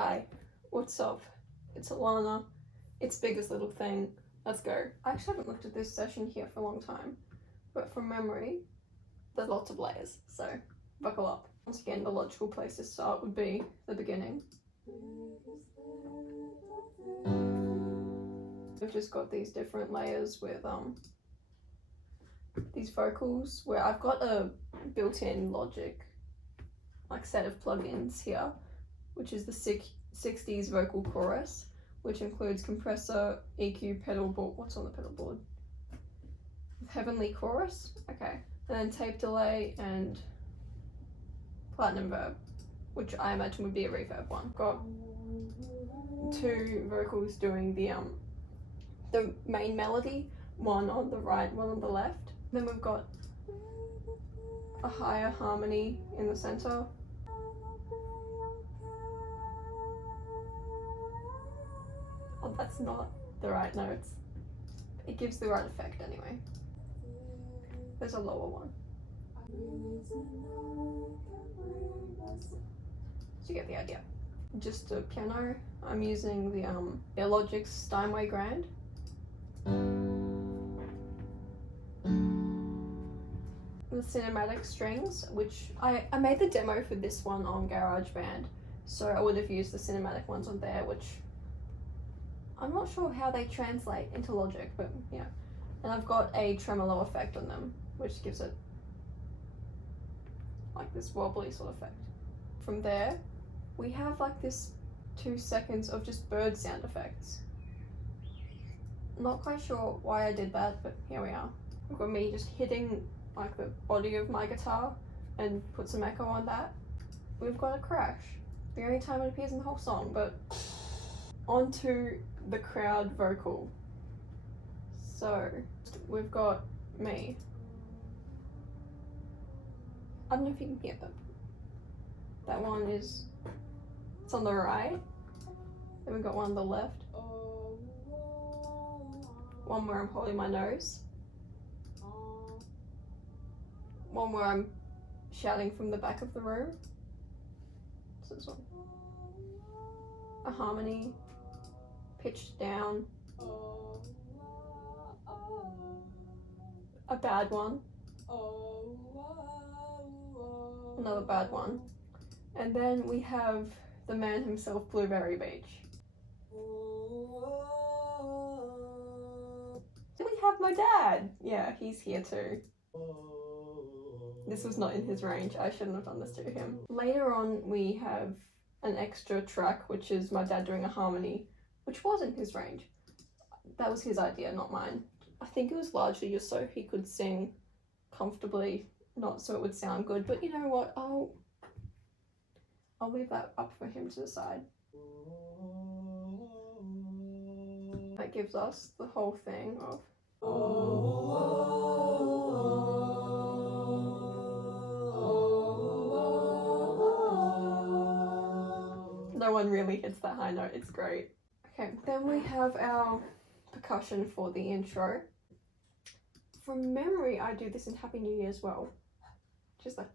Hi, what's up? It's Alana. It's biggest little thing. Let's go. I actually haven't looked at this session here for a long time, but from memory, there's lots of layers, so buckle up. Once again, the logical place to start would be the beginning. We've just got these different layers with these vocals where I've got a built-in Logic like set of plugins here, which is the 60s vocal chorus, which includes compressor, EQ, pedal board. What's on the pedal board? Heavenly chorus. Okay, and then tape delay and platinum verb, which I imagine would be a reverb one. Got two vocals doing the main melody, one on the right, one on the left. Then we've got a higher harmony in the center. Oh, that's not the right notes. It gives the right effect anyway. There's a lower one. So you get the idea. Just a piano. I'm using the Logic's Steinway Grand. The cinematic strings, which I made the demo for this one on GarageBand, so I would have used the cinematic ones on there, which I'm not sure how they translate into Logic, but yeah. And I've got a tremolo effect on them, which gives it like this wobbly sort of effect. From there, we have like this 2 seconds of just bird sound effects. Not quite sure why I did that, but here we are. We've got me just hitting like the body of my guitar and put some echo on that. We've got a crash. The only time it appears in the whole song, but onto the crowd vocal. So we've got me. I don't know if you can hear them. That one is, it's on the right. Then we've got one on the left. One where I'm holding my nose. One where I'm shouting from the back of the room. So this one. A harmony, pitched down. A bad one. Another bad one. And then we have the man himself, Blueberry Beach. We have my dad. Yeah, he's here too. This was not in his range. I shouldn't have done this to him. Later on, we have an extra track, which is my dad doing a harmony, which was in his range. That was his idea, not mine. I think it was largely just so he could sing comfortably, not so it would sound good. But you know what? I'll leave that up for him to decide. That gives us the whole thing of no one really hits that high note. It's great. Okay, then we have our percussion for the intro. From memory, I do this in Happy New Year as well. Just like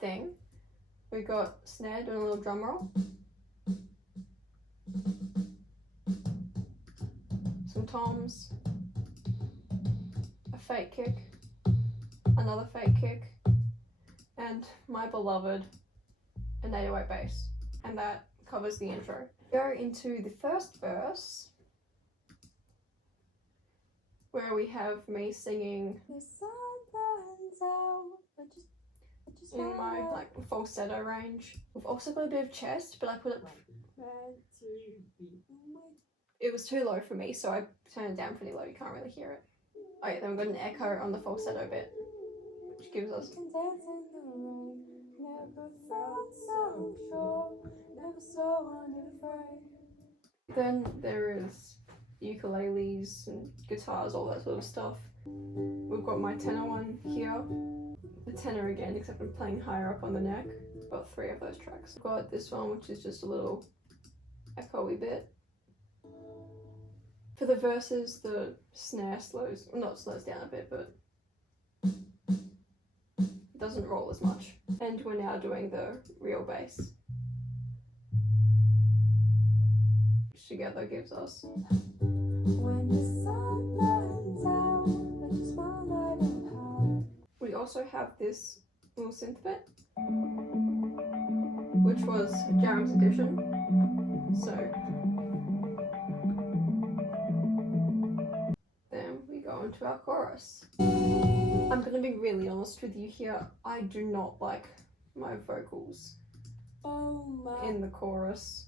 thing. We got snare doing a little drum roll. Some toms. A fake kick. Another fake kick. And my beloved, an 808 bass. And that covers the intro. Go into the first verse, where we have me singing the sun burns out, in my like falsetto range. We've also got a bit of chest, but I put it, it was too low for me, so I turned it down pretty low. You can't really hear it. Oh yeah, then we've got an echo on the falsetto bit, which gives us then there is ukuleles and guitars, all that sort of stuff. We've got my tenor one here. The tenor again, except I'm playing higher up on the neck. Got 3 of those tracks. I've got this one, which is just a little echoey bit. For the verses, the snare slows down a bit, but it doesn't roll as much. And we're now doing the real bass. together gives us. When the sun burns out, let your smile light up high. We also have this little synth bit, which was Jarum's addition. So then we go into our chorus. I'm gonna be really honest with you here. I do not like my vocals Oh my, in the chorus.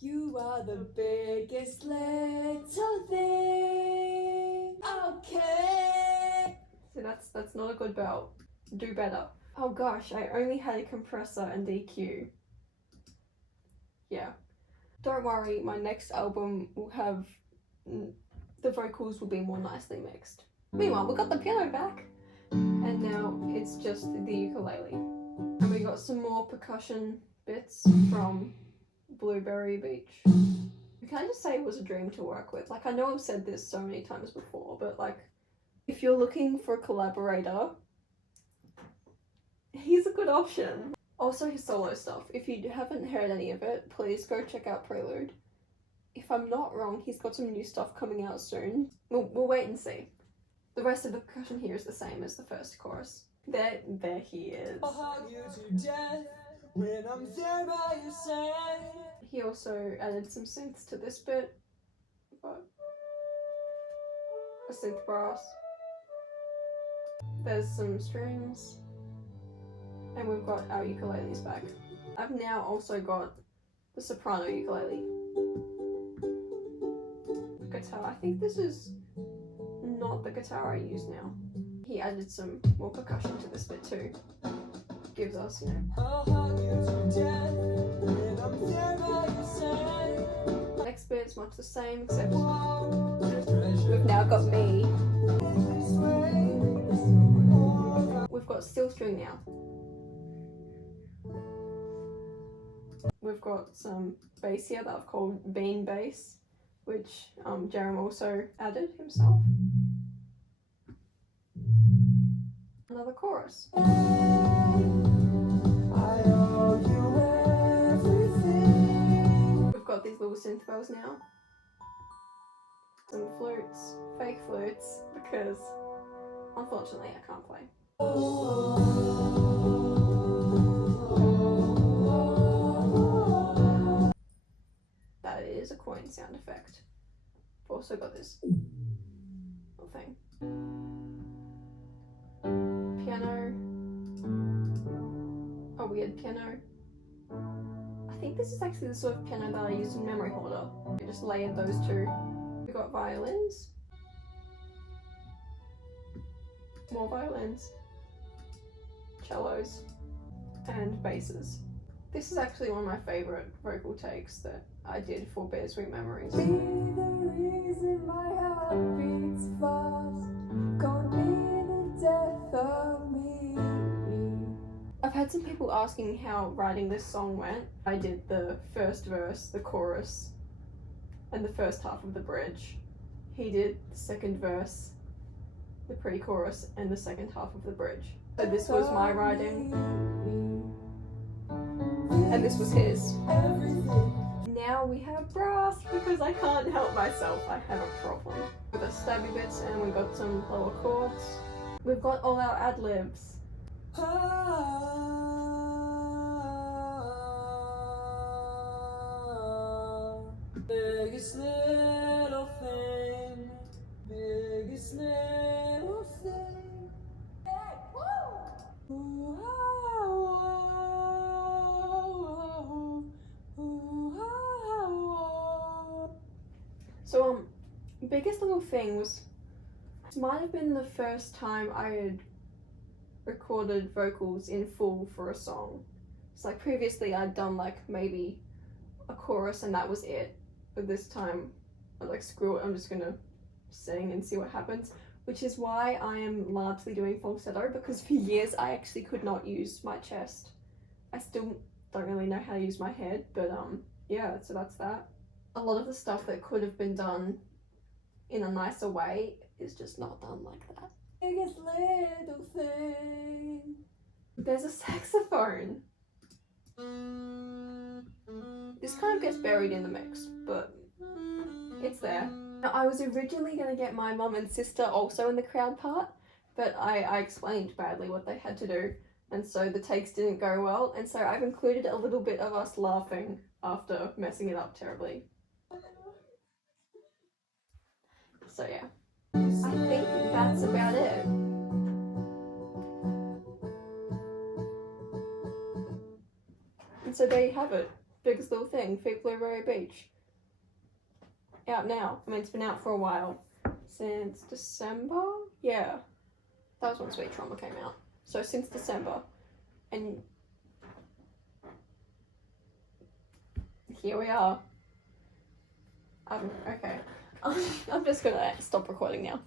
you are the biggest little thing. Okay. So that's not a good belt. Do better. Oh gosh, I only had a compressor and EQ. Yeah. Don't worry, my next album will have the vocals will be more nicely mixed. Meanwhile, we got the piano back, and now it's just the ukulele. And we got some more percussion bits from Blueberry Beach. Can I just say it was a dream to work with? Like, I know I've said this so many times before, but like, if you're looking for a collaborator, he's a good option. Also his solo stuff. If you haven't heard any of it, please go check out Prelude. If I'm not wrong, he's got some new stuff coming out soon. We'll wait and see. The rest of the percussion here is the same as the first chorus. There he is. I'll hug you to death when I'm there by your side. He also added some synths to this bit. But a synth brass. There's some strings. And we've got our ukuleles back. I've now also got the soprano ukulele. Guitar. I think this is not the guitar I use now. He added some more percussion to this bit too. Gives us, you know. I'll hug you to death when I'm there by your side. Next bit's much the same, except we've now got me. We've got steel string now. We've got some bass here that I've called Bean Bass, which Jarum also added himself. Another chorus. I owe you everything. We've got these little synth bells now. Some flutes, fake flutes, because unfortunately I can't play. That is a coin sound effect. I've also got this little thing. Piano. A weird piano. I think this is actually the sort of piano that I use in Memory Holder. I just layered those two. We got violins. More violins. Cellos. And basses. This is actually one of my favourite vocal takes that I did for Bittersweet Memories. Be the reason my heart beats fast. Gonna be the death of me. I've had some people asking how writing this song went. I did the first verse, the chorus, and the first half of the bridge. He did the second verse, the pre-chorus, and the second half of the bridge. So this was my writing, and this was his. Now we have brass because I can't help myself. I have a problem. We've got stabby bits and we've got some lower chords. We've got all our ad-libs. Biggest little thing, biggest little thing. Hey, woo! Ooh, ah, ah, ooh, ah. So biggest little thing was, this might have been the first time I had recorded vocals in full for a song. It's like previously I'd done like maybe a chorus and that was it. But this time I was like, screw it, I'm just gonna sing and see what happens. Which is why I am largely doing falsetto, because for years I actually could not use my chest. I still don't really know how to use my head, but yeah, so that's that. A lot of the stuff that could have been done in a nicer way is just not done like that. Biggest little thing. There's a saxophone. This kind of gets buried in the mix, but it's there. Now, I was originally going to get my mum and sister also in the crowd part, but I explained badly what they had to do, and so the takes didn't go well, and so I've included a little bit of us laughing after messing it up terribly. So yeah, I think that's about it. And so there you have it. Biggest Little Thing, Feet Blueberry Beach. Out now. I mean, it's been out for a while. Since December? Yeah. That was when Sweet Trauma came out. So since December. And here we are. Okay. I'm just gonna stop recording now.